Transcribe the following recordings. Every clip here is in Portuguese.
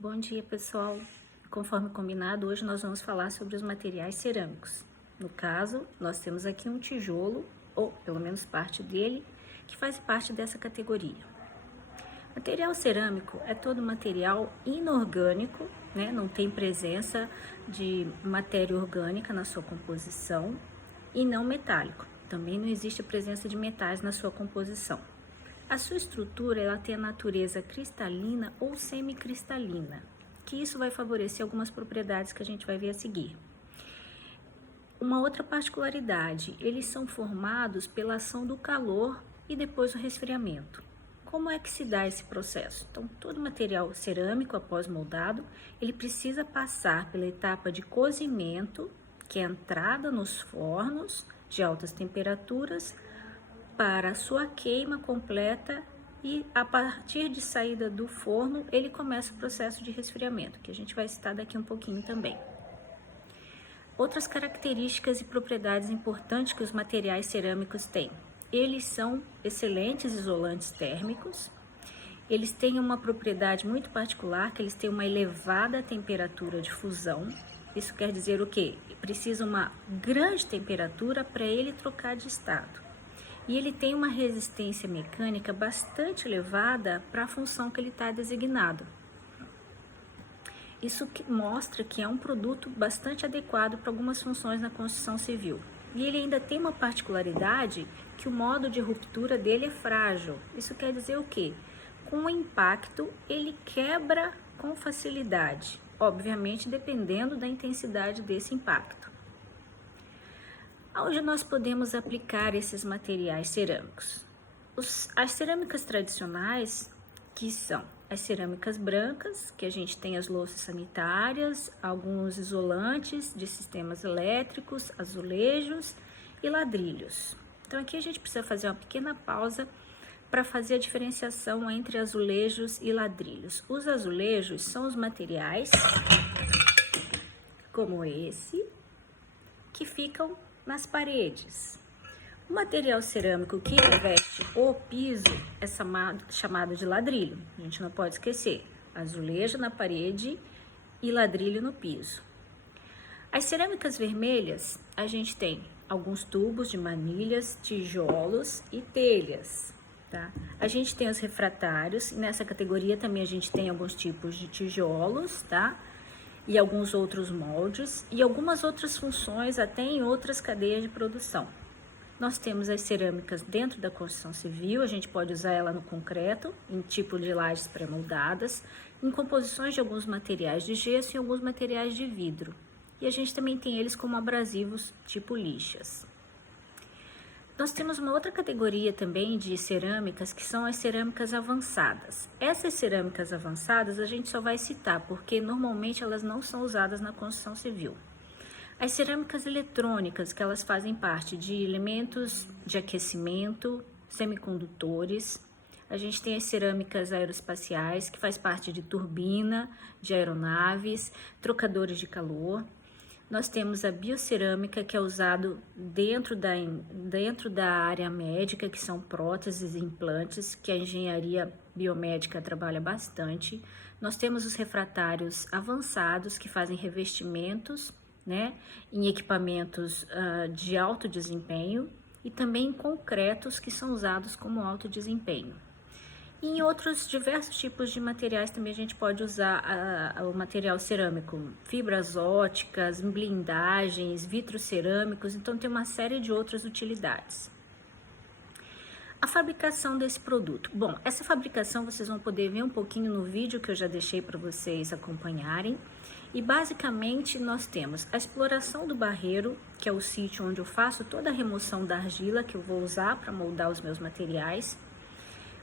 Bom dia, pessoal. Conforme combinado, hoje nós vamos falar sobre os materiais cerâmicos. No caso, nós temos aqui um tijolo, ou pelo menos parte dele, que faz parte dessa categoria. Material cerâmico é todo material inorgânico, né? Não tem presença de matéria orgânica na sua composição, e não metálico. Também não existe a presença de metais na sua composição. A sua estrutura ela tem a natureza cristalina ou semicristalina, que isso vai favorecer algumas propriedades que a gente vai ver a seguir. Uma outra particularidade, eles são formados pela ação do calor e depois o resfriamento. Como é que se dá esse processo? Então, todo material cerâmico após moldado, ele precisa passar pela etapa de cozimento, que é a entrada nos fornos de altas temperaturas, para a sua queima completa, e a partir de saída do forno ele começa o processo de resfriamento, que a gente vai citar daqui um pouquinho também. Outras características e propriedades importantes que os materiais cerâmicos têm: eles são excelentes isolantes térmicos, eles têm uma propriedade muito particular, que eles têm uma elevada temperatura de fusão. Isso quer dizer o quê? Precisa uma grande temperatura para ele trocar de estado. E ele tem uma resistência mecânica bastante elevada para a função que ele está designado. Isso mostra que é um produto bastante adequado para algumas funções na construção civil. E ele ainda tem uma particularidade, que o modo de ruptura dele é frágil. Isso quer dizer o quê? Com o impacto, ele quebra com facilidade, obviamente dependendo da intensidade desse impacto. Onde nós podemos aplicar esses materiais cerâmicos? As cerâmicas tradicionais, que são as cerâmicas brancas, que a gente tem as louças sanitárias, alguns isolantes de sistemas elétricos, azulejos e ladrilhos. Então aqui a gente precisa fazer uma pequena pausa para fazer a diferenciação entre azulejos e ladrilhos. Os azulejos são os materiais, como esse, que ficam nas paredes. O material cerâmico que reveste o piso é chamado de ladrilho. A gente não pode esquecer: azulejo na parede e ladrilho no piso. As cerâmicas vermelhas, a gente tem alguns tubos de manilhas, tijolos e telhas, tá? A gente tem os refratários, e nessa categoria também a gente tem alguns tipos de tijolos, tá? E alguns outros moldes e algumas outras funções até em outras cadeias de produção. Nós temos as cerâmicas dentro da construção civil, a gente pode usar ela no concreto, em tipo de lajes pré-moldadas, em composições de alguns materiais de gesso e alguns materiais de vidro. E a gente também tem eles como abrasivos, tipo lixas. Nós temos uma outra categoria também de cerâmicas, que são as cerâmicas avançadas. Essas cerâmicas avançadas a gente só vai citar porque normalmente elas não são usadas na construção civil. As cerâmicas eletrônicas, que elas fazem parte de elementos de aquecimento, semicondutores. A gente tem as cerâmicas aeroespaciais, que faz parte de turbina, de aeronaves, trocadores de calor. Nós temos a biocerâmica, que é usado dentro da área médica, que são próteses e implantes, que a engenharia biomédica trabalha bastante. Nós temos os refratários avançados, que fazem revestimentos, né, em equipamentos de alto desempenho, e também em concretos, que são usados como alto desempenho. E em outros diversos tipos de materiais também a gente pode usar o material cerâmico, fibras óticas, blindagens, vitros cerâmicos, então tem uma série de outras utilidades. A fabricação desse produto. Bom, essa fabricação vocês vão poder ver um pouquinho no vídeo que eu já deixei para vocês acompanharem. E basicamente nós temos a exploração do barreiro, que é o sítio onde eu faço toda a remoção da argila que eu vou usar para moldar os meus materiais.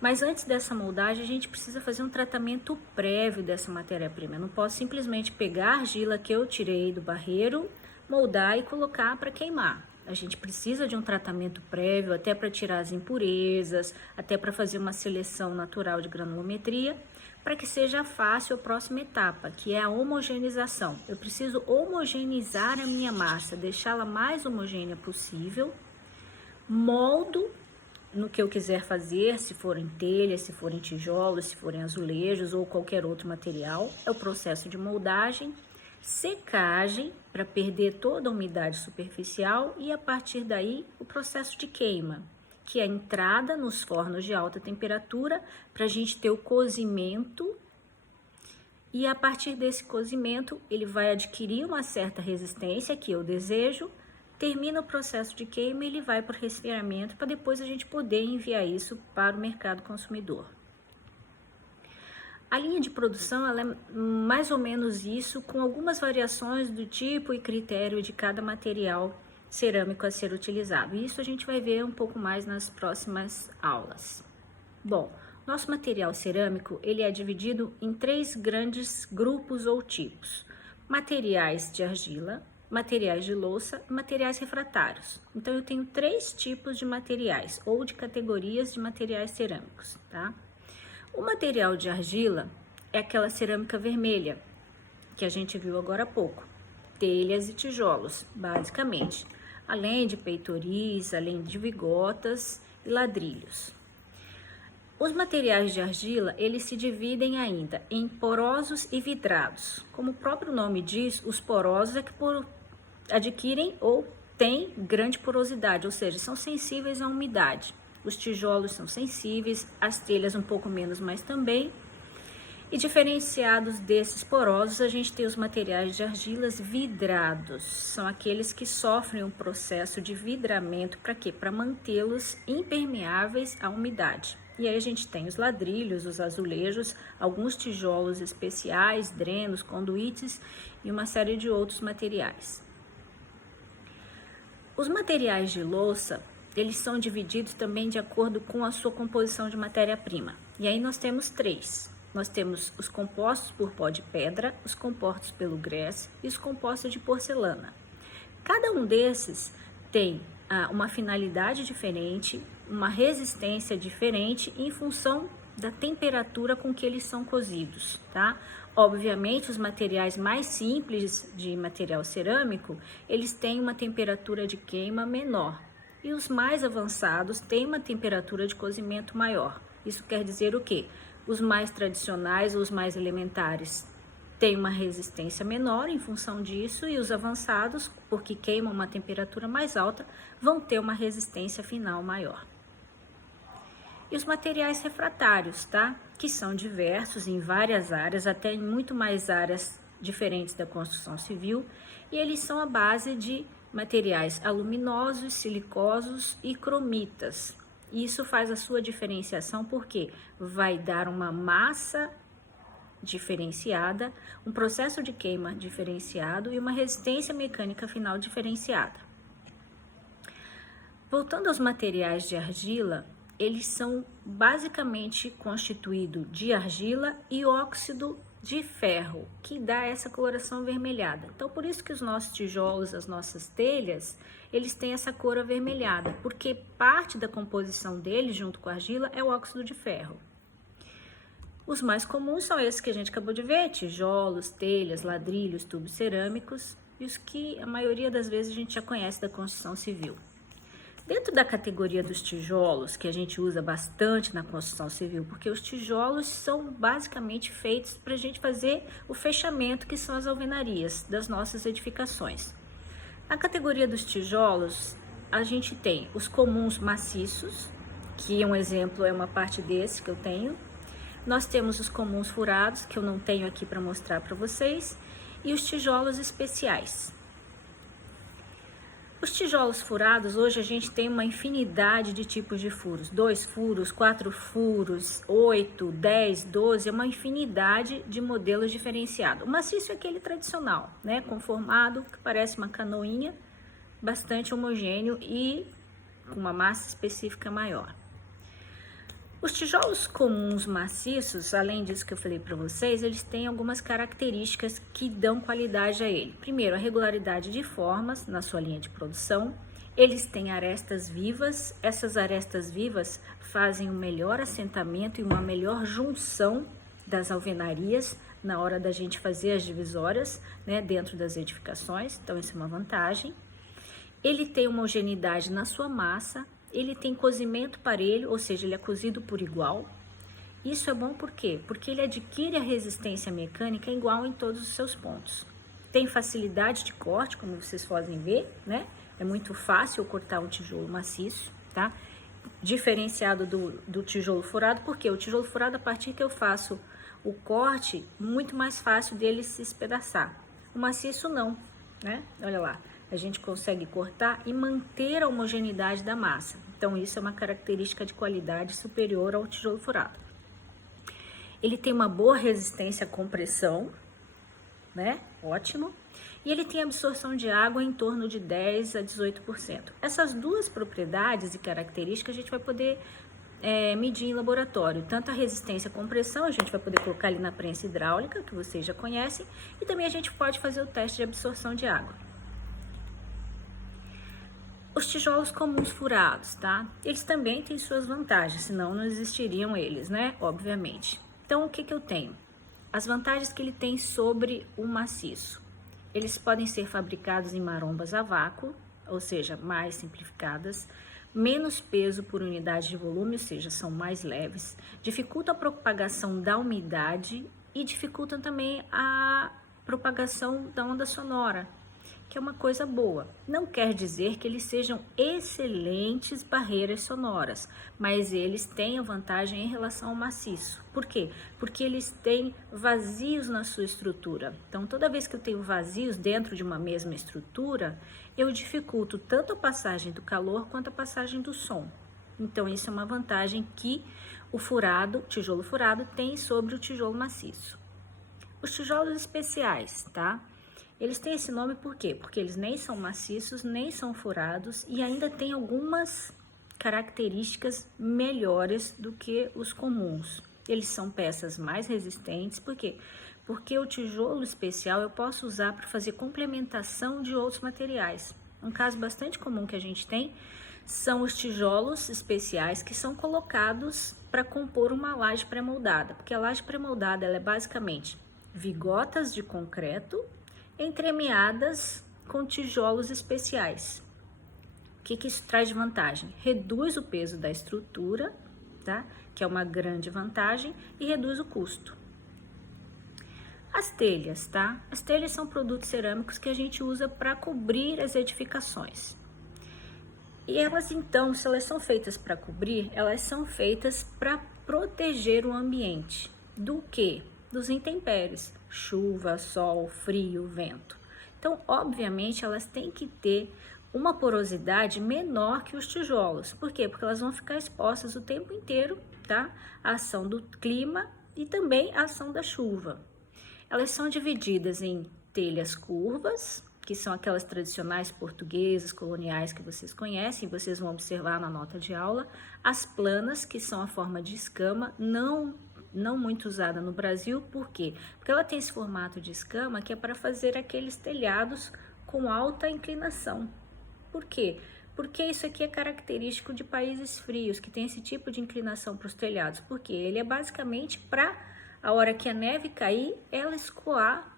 Mas antes dessa moldagem, a gente precisa fazer um tratamento prévio dessa matéria-prima. Eu não posso simplesmente pegar a argila que eu tirei do barreiro, moldar e colocar para queimar. A gente precisa de um tratamento prévio, até para tirar as impurezas, até para fazer uma seleção natural de granulometria, para que seja fácil a próxima etapa, que é a homogeneização. Eu preciso homogeneizar a minha massa, deixá-la mais homogênea possível, moldo no que eu quiser fazer, se forem telhas, se forem tijolos, se forem azulejos ou qualquer outro material, é o processo de moldagem, secagem para perder toda a umidade superficial e a partir daí o processo de queima, que é a entrada nos fornos de alta temperatura para a gente ter o cozimento e a partir desse cozimento ele vai adquirir uma certa resistência que eu desejo. Termina o processo de queima e ele vai para o resfriamento para depois a gente poder enviar isso para o mercado consumidor. A linha de produção ela é mais ou menos isso, com algumas variações do tipo e critério de cada material cerâmico a ser utilizado. Isso a gente vai ver um pouco mais nas próximas aulas. Bom, nosso material cerâmico ele é dividido em 3 grandes grupos ou tipos: materiais de argila, materiais de louça e materiais refratários. Então, eu tenho 3 tipos de materiais ou de categorias de materiais cerâmicos, tá? O material de argila é aquela cerâmica vermelha que a gente viu agora há pouco, telhas e tijolos, basicamente, além de peitoris, além de vigotas e ladrilhos. Os materiais de argila, eles se dividem ainda em porosos e vidrados. Como o próprio nome diz, os porosos é que adquirem ou têm grande porosidade, ou seja, são sensíveis à umidade. Os tijolos são sensíveis, as telhas um pouco menos, mas também. E diferenciados desses porosos, a gente tem os materiais de argilas vidrados. São aqueles que sofrem um processo de vidramento, para quê? Para mantê-los impermeáveis à umidade. E aí a gente tem os ladrilhos, os azulejos, alguns tijolos especiais, drenos, conduítes e uma série de outros materiais. Os materiais de louça, eles são divididos também de acordo com a sua composição de matéria-prima. E aí nós temos 3. Nós temos os compostos por pó de pedra, os compostos pelo grés e os compostos de porcelana. Cada um desses tem uma finalidade diferente, uma resistência diferente em função da temperatura com que eles são cozidos, tá? Obviamente, os materiais mais simples de material cerâmico, eles têm uma temperatura de queima menor. E os mais avançados têm uma temperatura de cozimento maior. Isso quer dizer o quê? Os mais tradicionais, os mais elementares, têm uma resistência menor em função disso, e os avançados, porque queimam uma temperatura mais alta, vão ter uma resistência final maior. E os materiais refratários, tá? Que são diversos em várias áreas, até em muito mais áreas diferentes da construção civil, e eles são a base de materiais aluminosos, silicosos e cromitas. Isso faz a sua diferenciação porque vai dar uma massa diferenciada, um processo de queima diferenciado e uma resistência mecânica final diferenciada. Voltando aos materiais de argila, eles são basicamente constituídos de argila e óxido de ferro, que dá essa coloração avermelhada. Então, por isso que os nossos tijolos, as nossas telhas, eles têm essa cor avermelhada, porque parte da composição deles, junto com a argila, é o óxido de ferro. Os mais comuns são esses que a gente acabou de ver: tijolos, telhas, ladrilhos, tubos cerâmicos, e os que a maioria das vezes a gente já conhece da construção civil. Dentro da categoria dos tijolos, que a gente usa bastante na construção civil, porque os tijolos são basicamente feitos para a gente fazer o fechamento, que são as alvenarias das nossas edificações. Na categoria dos tijolos, a gente tem os comuns maciços, que um exemplo é uma parte desse que eu tenho. Nós temos os comuns furados, que eu não tenho aqui para mostrar para vocês, e os tijolos especiais. Os tijolos furados, hoje a gente tem uma infinidade de tipos de furos. 2 furos, 4 furos, 8, 10, 12, é uma infinidade de modelos diferenciados. O maciço é aquele tradicional, né? Conformado, que parece uma canoinha, bastante homogêneo e com uma massa específica maior. Os tijolos comuns maciços, além disso que eu falei para vocês, eles têm algumas características que dão qualidade a ele. Primeiro, a regularidade de formas na sua linha de produção. Eles têm arestas vivas. Essas arestas vivas fazem um melhor assentamento e uma melhor junção das alvenarias na hora da gente fazer as divisórias, né, dentro das edificações. Então, isso é uma vantagem. Ele tem homogeneidade na sua massa. Ele tem cozimento parelho, ou seja, ele é cozido por igual. Isso é bom por quê? Porque ele adquire a resistência mecânica igual em todos os seus pontos. Tem facilidade de corte, como vocês podem ver, né? É muito fácil cortar um tijolo maciço, tá? Diferenciado do tijolo furado, porque o tijolo furado, a partir que eu faço o corte, muito mais fácil dele se espedaçar. O maciço não, né? Olha lá, a gente consegue cortar e manter a homogeneidade da massa. Então, isso é uma característica de qualidade superior ao tijolo furado. Ele tem uma boa resistência à compressão, né? Ótimo. E ele tem absorção de água em torno de 10 a 18%. Essas duas propriedades e características a gente vai poder medir em laboratório. Tanto a resistência à compressão, a gente vai poder colocar ali na prensa hidráulica, que vocês já conhecem, e também a gente pode fazer o teste de absorção de água. Os tijolos comuns furados, tá? Eles também têm suas vantagens, senão não existiriam eles, né? Obviamente. Então, o que eu tenho? As vantagens que ele tem sobre o maciço. Eles podem ser fabricados em marombas a vácuo, ou seja, mais simplificadas, menos peso por unidade de volume, ou seja, são mais leves, dificultam a propagação da umidade e dificultam também a propagação da onda sonora, que é uma coisa boa. Não quer dizer que eles sejam excelentes barreiras sonoras, mas eles têm a vantagem em relação ao maciço. Por quê? Porque eles têm vazios na sua estrutura. Então, toda vez que eu tenho vazios dentro de uma mesma estrutura, eu dificulto tanto a passagem do calor quanto a passagem do som. Então, isso é uma vantagem que o tijolo furado, tem sobre o tijolo maciço. Os tijolos especiais, tá? Eles têm esse nome por quê? Porque eles nem são maciços, nem são furados e ainda tem algumas características melhores do que os comuns. Eles são peças mais resistentes, por quê? Porque o tijolo especial eu posso usar para fazer complementação de outros materiais. Um caso bastante comum que a gente tem são os tijolos especiais que são colocados para compor uma laje pré-moldada, porque a laje pré-moldada ela é basicamente vigotas de concreto entremeadas com tijolos especiais. O que isso traz de vantagem? Reduz o peso da estrutura, tá? Que é uma grande vantagem, e reduz o custo. As telhas, tá? As telhas são produtos cerâmicos que a gente usa para cobrir as edificações. E elas, então, se elas são feitas para cobrir, elas são feitas para proteger o ambiente. Do quê? Dos intempéries, chuva, sol, frio, vento. Então, obviamente, elas têm que ter uma porosidade menor que os tijolos. Por quê? Porque elas vão ficar expostas o tempo inteiro, tá? À ação do clima e também à ação da chuva. Elas são divididas em telhas curvas, que são aquelas tradicionais portuguesas, coloniais que vocês conhecem, vocês vão observar na nota de aula. As planas, que são a forma de escama, não muito usada no Brasil. Por quê? Porque ela tem esse formato de escama que é para fazer aqueles telhados com alta inclinação. Por quê? Porque isso aqui é característico de países frios, que tem esse tipo de inclinação para os telhados. Porque ele é basicamente para, a hora que a neve cair, ela escoar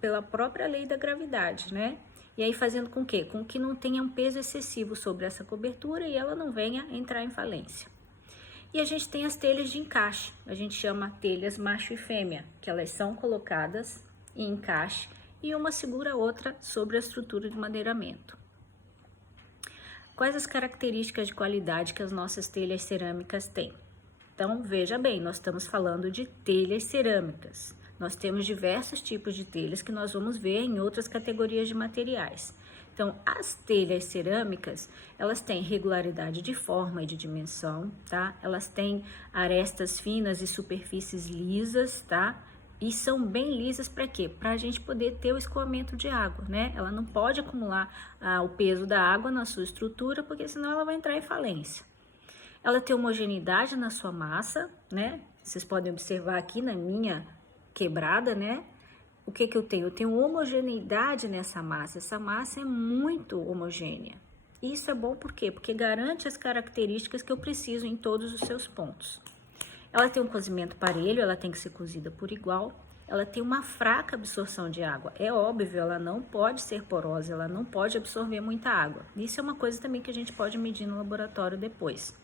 pela própria lei da gravidade, né? E aí fazendo com quê? Com que não tenha um peso excessivo sobre essa cobertura e ela não venha entrar em falência. E a gente tem as telhas de encaixe, a gente chama telhas macho e fêmea, que elas são colocadas em encaixe e uma segura a outra sobre a estrutura de madeiramento. Quais as características de qualidade que as nossas telhas cerâmicas têm? Então, veja bem, nós estamos falando de telhas cerâmicas. Nós temos diversos tipos de telhas que nós vamos ver em outras categorias de materiais. Então, as telhas cerâmicas, elas têm regularidade de forma e de dimensão, tá? Elas têm arestas finas e superfícies lisas, tá? E são bem lisas para quê? Para a gente poder ter o escoamento de água, né? Ela não pode acumular o peso da água na sua estrutura, porque senão ela vai entrar em falência. Ela tem homogeneidade na sua massa, né? Vocês podem observar aqui na minha quebrada, né? O que eu tenho? Eu tenho homogeneidade nessa massa. Essa massa é muito homogênea. Isso é bom por quê? Porque garante as características que eu preciso em todos os seus pontos. Ela tem um cozimento parelho, ela tem que ser cozida por igual. Ela tem uma fraca absorção de água. É óbvio, ela não pode ser porosa, ela não pode absorver muita água. Isso é uma coisa também que a gente pode medir no laboratório depois.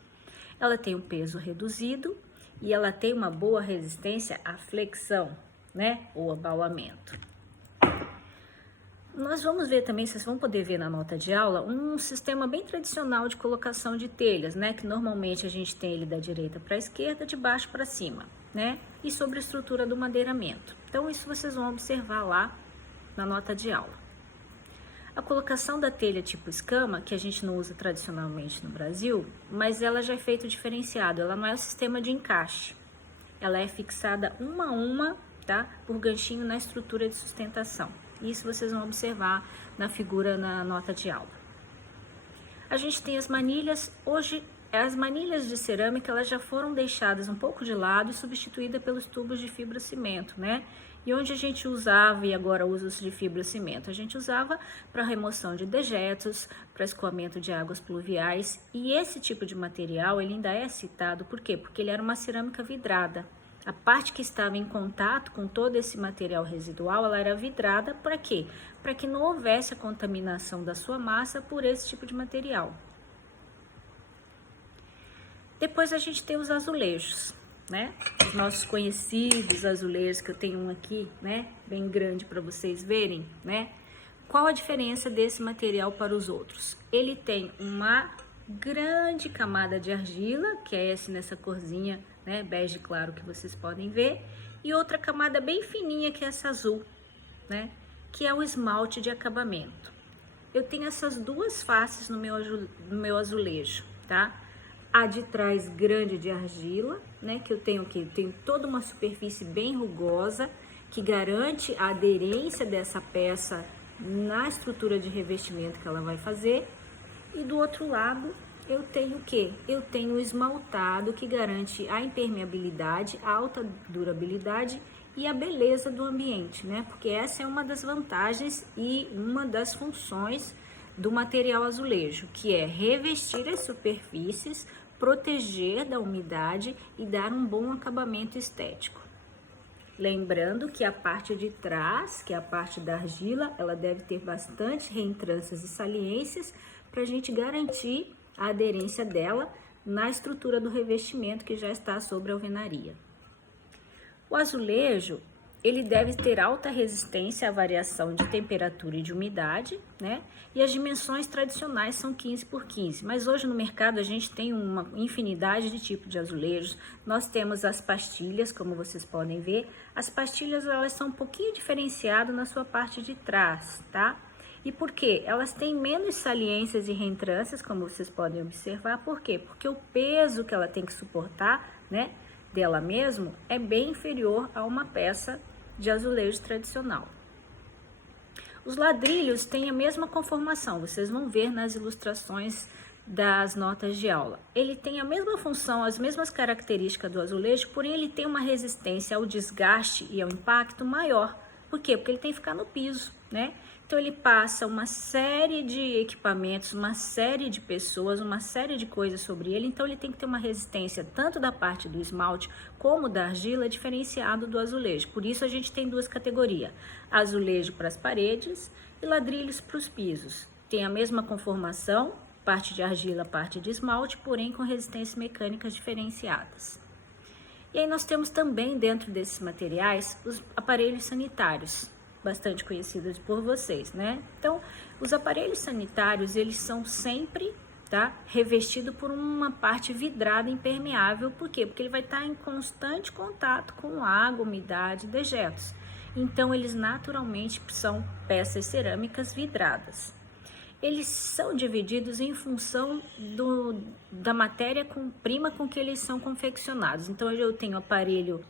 Ela tem um peso reduzido e ela tem uma boa resistência à flexão, né? Ou abaulamento. Nós vamos ver também, vocês vão poder ver na nota de aula, um sistema bem tradicional de colocação de telhas, né? Que normalmente a gente tem ele da direita para a esquerda, de baixo para cima, né? E sobre a estrutura do madeiramento. Então, isso vocês vão observar lá na nota de aula. A colocação da telha tipo escama, que a gente não usa tradicionalmente no Brasil, mas ela já é feito diferenciado, ela não é o sistema de encaixe. Ela é fixada uma a uma, tá? Por ganchinho na estrutura de sustentação. Isso vocês vão observar na figura na nota de aula. A gente tem as manilhas. Hoje, as manilhas de cerâmica elas já foram deixadas um pouco de lado e substituídas pelos tubos de fibrocimento, né? E onde a gente usava e agora usa-se de fibrocimento? A gente usava para remoção de dejetos, para escoamento de águas pluviais. E esse tipo de material ele ainda é citado, por quê? Porque ele era uma cerâmica vidrada. A parte que estava em contato com todo esse material residual, ela era vidrada para quê? Para que não houvesse a contaminação da sua massa por esse tipo de material. Depois a gente tem os azulejos, né? Os nossos conhecidos azulejos, que eu tenho um aqui, né? Bem grande para vocês verem, né? Qual a diferença desse material para os outros? Ele tem uma grande camada de argila, que é esse nessa corzinha, né, bege claro que vocês podem ver, e outra camada bem fininha que é essa azul, né, que é o esmalte de acabamento. Eu tenho essas duas faces no meu azulejo, tá? A de trás grande de argila, né, que eu tenho aqui, tenho toda uma superfície bem rugosa, que garante a aderência dessa peça na estrutura de revestimento que ela vai fazer, e do outro lado eu tenho o quê? Eu tenho o esmaltado que garante a impermeabilidade, a alta durabilidade e a beleza do ambiente, né? Porque essa é uma das vantagens e uma das funções do material azulejo, que é revestir as superfícies, proteger da umidade e dar um bom acabamento estético. Lembrando que a parte de trás, que é a parte da argila, ela deve ter bastante reentrâncias e saliências para a gente garantir a aderência dela na estrutura do revestimento que já está sobre a alvenaria. O azulejo, ele deve ter alta resistência à variação de temperatura e de umidade, né? E as dimensões tradicionais são 15 por 15, mas hoje no mercado a gente tem uma infinidade de tipos de azulejos. Nós temos as pastilhas, como vocês podem ver. As pastilhas, elas são um pouquinho diferenciadas na sua parte de trás, tá? E por quê? Elas têm menos saliências e reentrâncias, como vocês podem observar. Por quê? Porque o peso que ela tem que suportar, né, dela mesmo, é bem inferior a uma peça de azulejo tradicional. Os ladrilhos têm a mesma conformação, vocês vão ver nas ilustrações das notas de aula. Ele tem a mesma função, as mesmas características do azulejo, porém ele tem uma resistência ao desgaste e ao impacto maior. Por quê? Porque ele tem que ficar no piso, né? Então ele passa uma série de equipamentos, uma série de pessoas, uma série de coisas sobre ele, então ele tem que ter uma resistência tanto da parte do esmalte como da argila diferenciado do azulejo. Por isso a gente tem duas categorias, azulejo para as paredes e ladrilhos para os pisos. Tem a mesma conformação, parte de argila, parte de esmalte, porém com resistências mecânicas diferenciadas. E aí nós temos também dentro desses materiais os aparelhos sanitários, bastante conhecidos por vocês, né? Então, os aparelhos sanitários, eles são sempre, tá, revestidos por uma parte vidrada impermeável. Por quê? Porque ele vai estar em constante contato com água, umidade, dejetos. Então, eles naturalmente são peças cerâmicas vidradas. Eles são divididos em função da matéria-prima com que eles são confeccionados. Então, eu tenho aparelho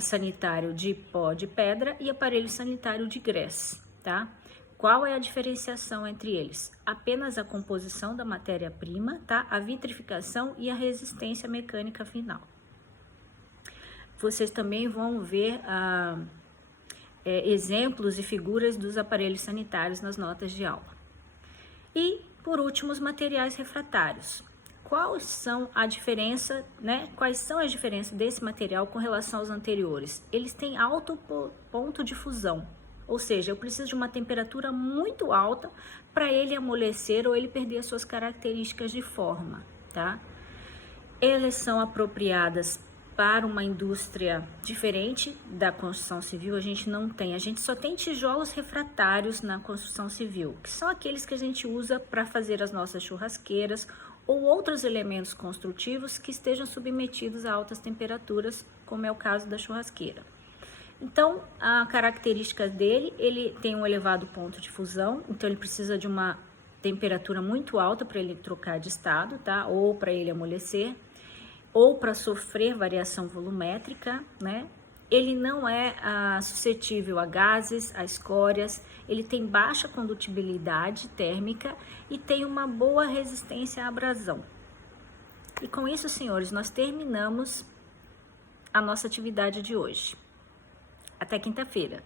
sanitário de pó de pedra e aparelho sanitário de grés, tá? Qual é a diferenciação entre eles? Apenas a composição da matéria-prima, tá? A vitrificação e a resistência mecânica final. Vocês também vão ver exemplos e figuras dos aparelhos sanitários nas notas de aula. E, por último, os materiais refratários. quais são a diferença, né? Quais são as diferenças desse material com relação aos anteriores? Eles têm alto ponto de fusão, ou seja, eu preciso de uma temperatura muito alta para ele amolecer ou ele perder as suas características de forma, tá? Elas são apropriadas para uma indústria diferente da construção civil. A gente não tem, a gente só tem tijolos refratários na construção civil, que são aqueles que a gente usa para fazer as nossas churrasqueiras ou outros elementos construtivos que estejam submetidos a altas temperaturas, como é o caso da churrasqueira. Então, a característica dele, ele tem um elevado ponto de fusão, então ele precisa de uma temperatura muito alta para ele trocar de estado, tá? Ou para ele amolecer, ou para sofrer variação volumétrica, né? Ele não é suscetível a gases, a escórias, ele tem baixa condutibilidade térmica e tem uma boa resistência à abrasão. E com isso, senhores, nós terminamos a nossa atividade de hoje. Até quinta-feira.